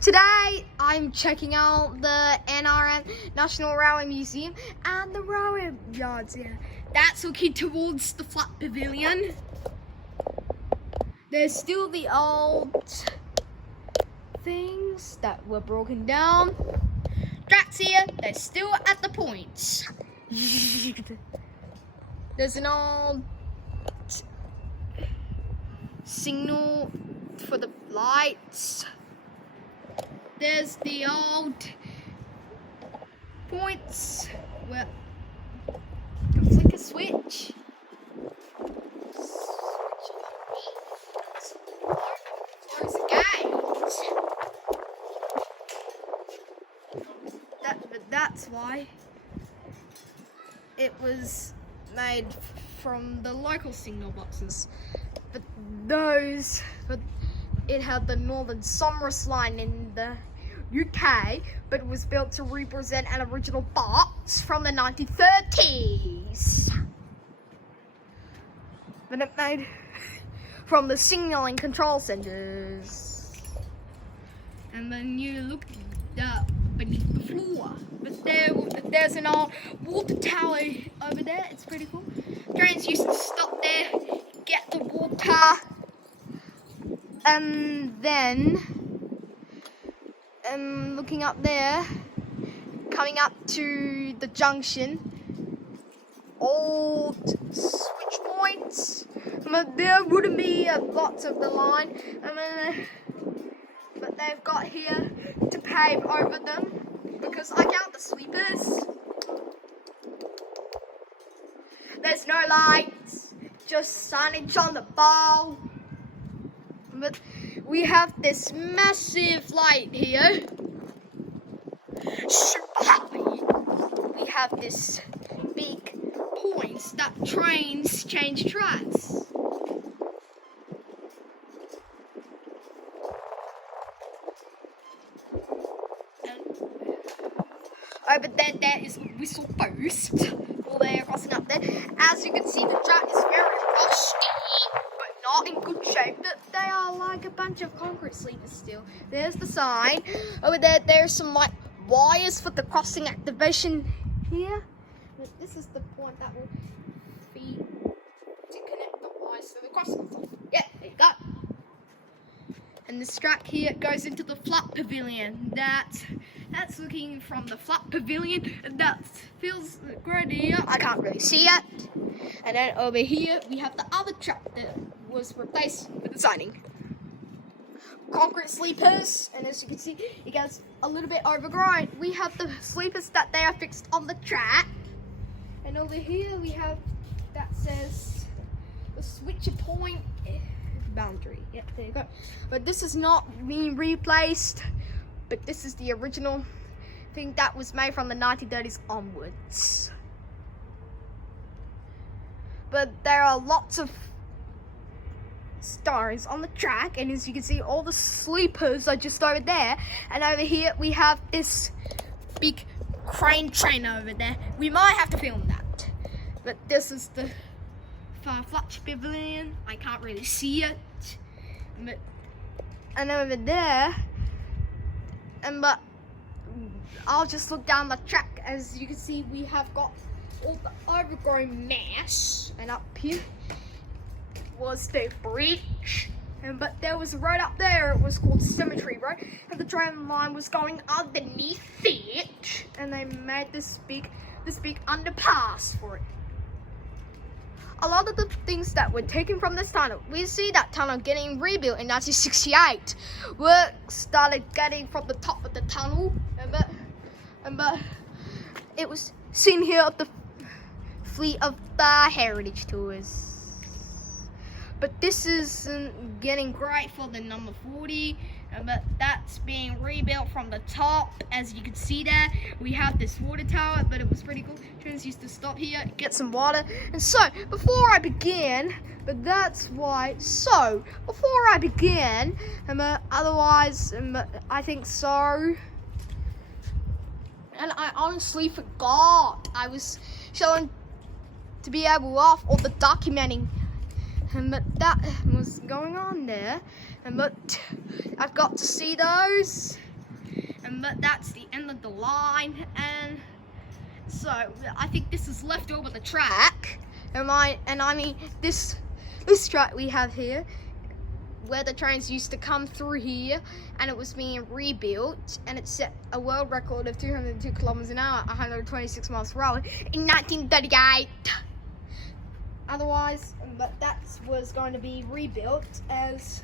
Today I'm checking out the NRM National Railway Museum and the railway yards here. That's looking towards the flat pavilion. There's still the old things that were broken down. Tracks here, they're still at the points. There's an old signal for the lights. There's the old points where flick a switch. Close the gate. That's why it was made from the local signal boxes. But it had the Northern Somers line in the UK, but it was built to represent an original box from the 1930s. Then it made from the signalling control centers. And then you look beneath the floor. But there's an old water tower over there. It's pretty cool. Trains used to stop there, get the water, and then looking up there, coming up to the junction, old switch points. There wouldn't be lots of the line, but they've got here to pave over them because I count the sleepers. There's no lights, just signage on the bowl. But we have this massive light here. Super happy. We have this big points that trains change tracks. And over there is a whistle post. All there crossing up there. As you can see, the track is very rusty, but not in good shape. They are like a bunch of concrete sleepers still. There's the sign. Over there, there's some like wires for the crossing activation here. But this is the point that will feed to connect the wires to the crossing. Yeah, there you go. And this track here goes into the flat pavilion. That's looking from the flat pavilion, and that feels great here. I can't really see it. And then over here we have the other track that was replaced with the siding. Concrete sleepers, and as you can see, it gets a little bit overgrown. We have the sleepers that they are fixed on the track, and over here we have that says the switcher point boundary. Yep, there you go. But this is not being replaced, but this is the original thing that was made from the 1930s onwards. But there are lots of stars on the track, and as you can see, all the sleepers are just over there, and over here we have this big crane train over there. We might have to film that, but this is the flat pavilion. I can't really see it, and over there, but I'll just look down the track. As you can see, we have got all the overgrown mess, and up here was the bridge, but there was a road up there. It was called Cemetery Road, and the train line was going underneath it, and they made this big underpass for it. A lot of the things that were taken from this tunnel, we see that tunnel getting rebuilt in 1968. Work started getting from the top of the tunnel, but it was seen here at the fleet of the heritage tours. But this isn't getting great for the number 40, but that's being rebuilt from the top. As you can see there, we have this water tower, but it was pretty cool. Trains used to stop here, get some water. And so, before I begin, I think so. And I honestly forgot. I was showing to be able off all the documenting but that was going on there, but I've got to see those. but that's the end of the line, and so I think this is left over the track. I mean this track we have here, where the trains used to come through here, and it was being rebuilt, and it set a world record of 202 kilometers an hour, 126 miles per hour in 1938. Otherwise, but that was going to be rebuilt, as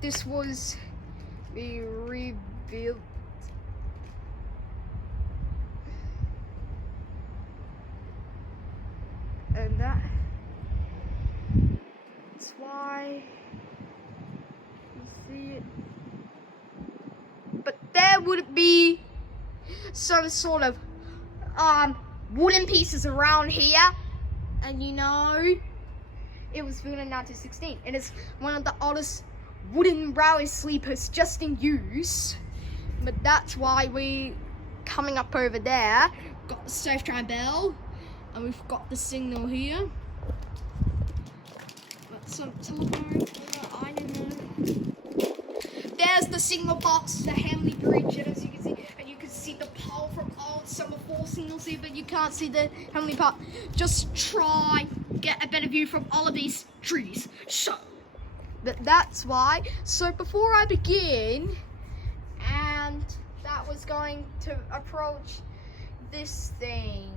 this was being rebuilt. And that's why you see it. But there would be some sort of wooden pieces around here, and you know, it was built in 1916, and it's one of the oldest wooden railway sleepers just in use. But that's why we coming up over there. Got the safe train bell, and we've got the signal here. But some telephone, I don't know. There's the signal box, the Hamley Bridge, and as you can see the pole from old summer 4 signals here, but you can't see the Hamley part. Just try get a better view from all of these trees. So, but that's why. So before I begin, and that was going to approach this thing,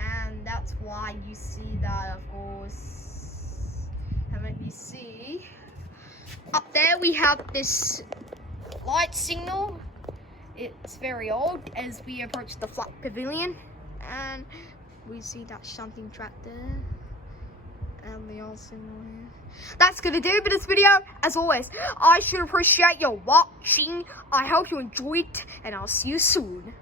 and that's why you see that, of course. And let me see. Up there we have this light signal. It's very old as we approach the flat pavilion, and we see that shunting track there, and the old signal here. That's gonna do it for this video. As always, I should appreciate your watching. I hope you enjoyed, and I'll see you soon.